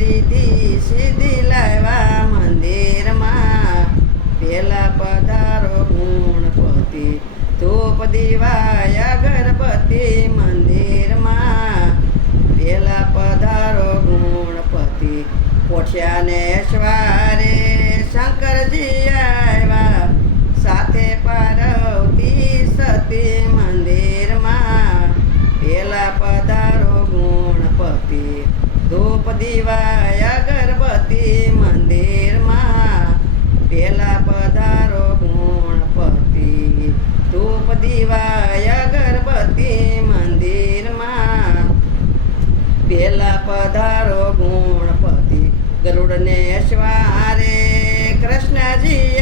રીધી સીધી લાવ્યા મંદિરમાં. પેલા પધારો ગુણપતિ ધૂપ દીવાય અગરબત્તિ મંદિરમાં. પેલા પધારો ગુણપતિ પોઠિયાને સ્વારે શંકરજી આવ્યા સાથે પાર્વતી સતી મંદિરમાં. પેલા પધારો ગુણપતિ ધૂપ દીવાય અગરબત્તિ મંદિરમાં. પેલા પધારો ગુણપતિ ધૂપ દીવાય અગરબત્તિ મંદિરમાં. પેલા પધારો ગુણપતિ ગરુડને સ્વારે કૃષ્ણજી